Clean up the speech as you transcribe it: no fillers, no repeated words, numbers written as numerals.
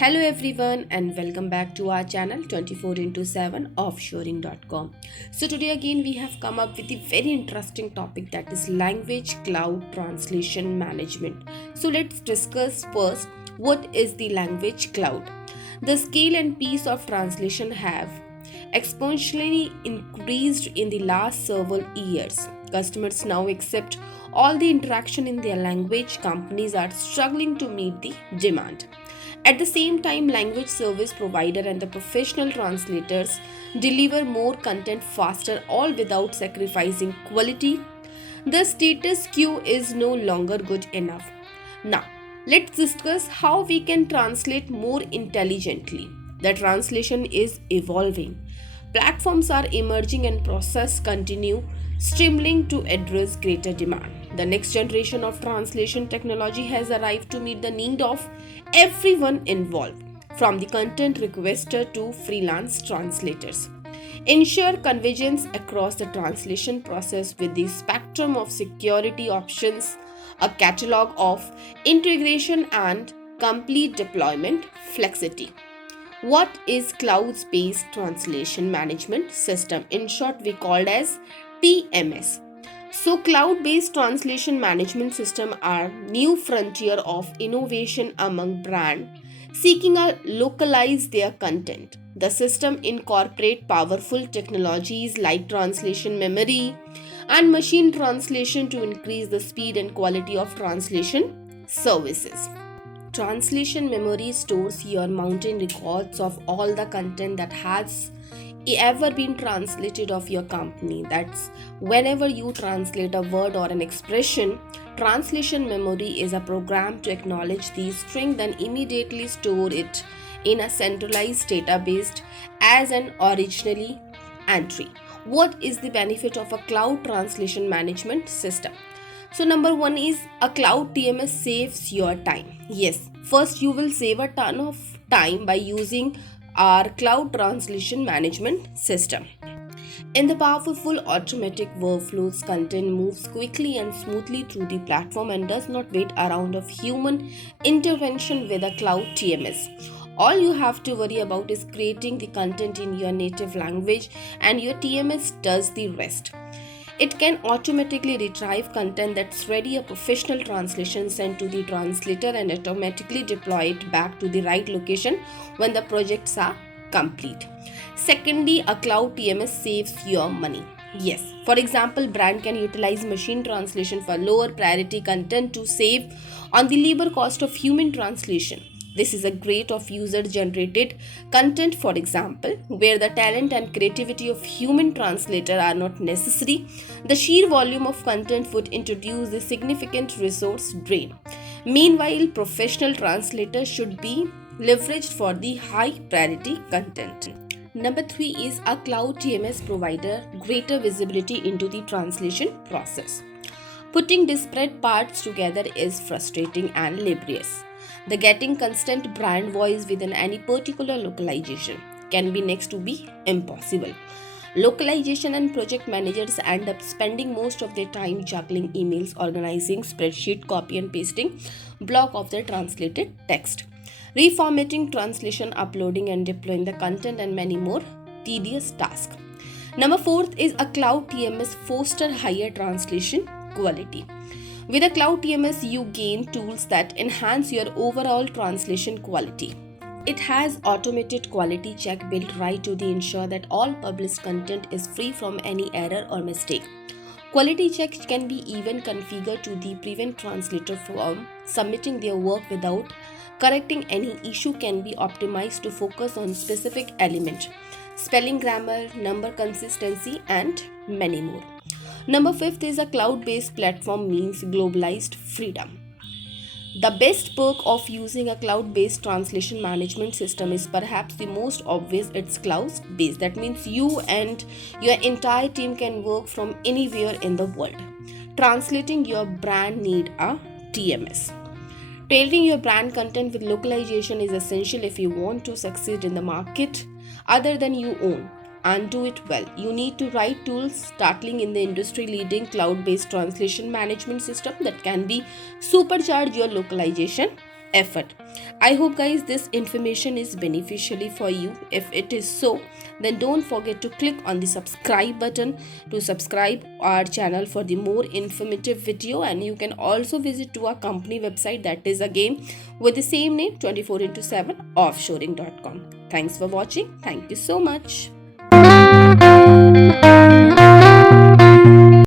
Hello everyone and welcome back to our channel 24 into 7 offshoring.com. So today again we have come up with a very interesting topic, that is language cloud translation management. So let's discuss first what is the language cloud. The scale and pace of translation have exponentially increased in the last several years. Customers now accept all the interaction in their language. Companies are struggling to meet the demand. At the same time, language service provider and the professional translators deliver more content faster, all without sacrificing quality. The status quo is no longer good enough. Now, let's discuss how we can translate more intelligently. The translation is evolving. Platforms are emerging and process continue streamlining to address greater demand. The next generation of translation technology has arrived to meet the need of everyone involved, from the content requester to freelance translators. Ensure convergence across the translation process with the spectrum of security options, a catalog of integration, and complete deployment flexibility. What is cloud-based translation management system? In short, we called as TMS. So cloud-based translation management system are new frontier of innovation among brand seeking to localize their content. The system incorporate powerful technologies like translation memory and machine translation to increase the speed and quality of translation services. Translation memory stores your mountain records of all the content that has ever been translated of your company. That's whenever you translate a word or an expression, translation memory is a program to acknowledge the string, then immediately store it in a centralized database as an originally entry. What is the benefit of a cloud translation management system? So number one is a cloud TMS saves your time. Yes, first you will save a ton of time by using our cloud translation management system. In the powerful automatic workflows, content moves quickly and smoothly through the platform and does not wait around of human intervention with a cloud TMS. All you have to worry about is creating the content in your native language, and your TMS does the rest. It can automatically retrieve content that's ready, a professional translation sent to the translator, and automatically deploy it back to the right location when the projects are complete. Secondly, a cloud TMS saves your money. Yes, for example, brand can utilize machine translation for lower priority content to save on the labor cost of human translation. This is a great of user generated content, for example, where the talent and creativity of human translator are not necessary. The sheer volume of content would introduce a significant resource drain. Meanwhile, professional translators should be leveraged for the high priority content. Number 3 is a cloud TMS provider greater visibility into the translation process. Putting disparate parts together is frustrating and laborious. The getting constant brand voice within any particular localization can be next to be impossible. Localization and project managers end up spending most of their time juggling emails, organizing spreadsheet, copy and pasting block of the translated text, reformatting translation, uploading and deploying the content, and many more tedious tasks. Number 4 is a cloud TMS foster higher translation quality. With a cloud TMS, you gain tools that enhance your overall translation quality. It has automated quality check built right to the ensure that all published content is free from any error or mistake. Quality checks can be even configured to prevent translator from submitting their work without correcting any issue, can be optimized to focus on specific element, spelling, grammar, number consistency, and many more. Number 5 is a cloud-based platform means globalized freedom. The best perk of using a cloud-based translation management system is perhaps the most obvious. It's cloud-based. That means you and your entire team can work from anywhere in the world. Translating your brand need a TMS. Tailoring your brand content with localization is essential if you want to succeed in the market other than you own and do it well. You need to write tools startling in the industry leading cloud-based translation management system that can be supercharge your localization effort. I hope guys this information is beneficially for you. If it is so, then don't forget to click on the subscribe button to subscribe our channel for the more informative video, and you can also visit to our company website, that is again with the same name, 24 into 7 offshoring.com. Thanks for watching. Thank you so much.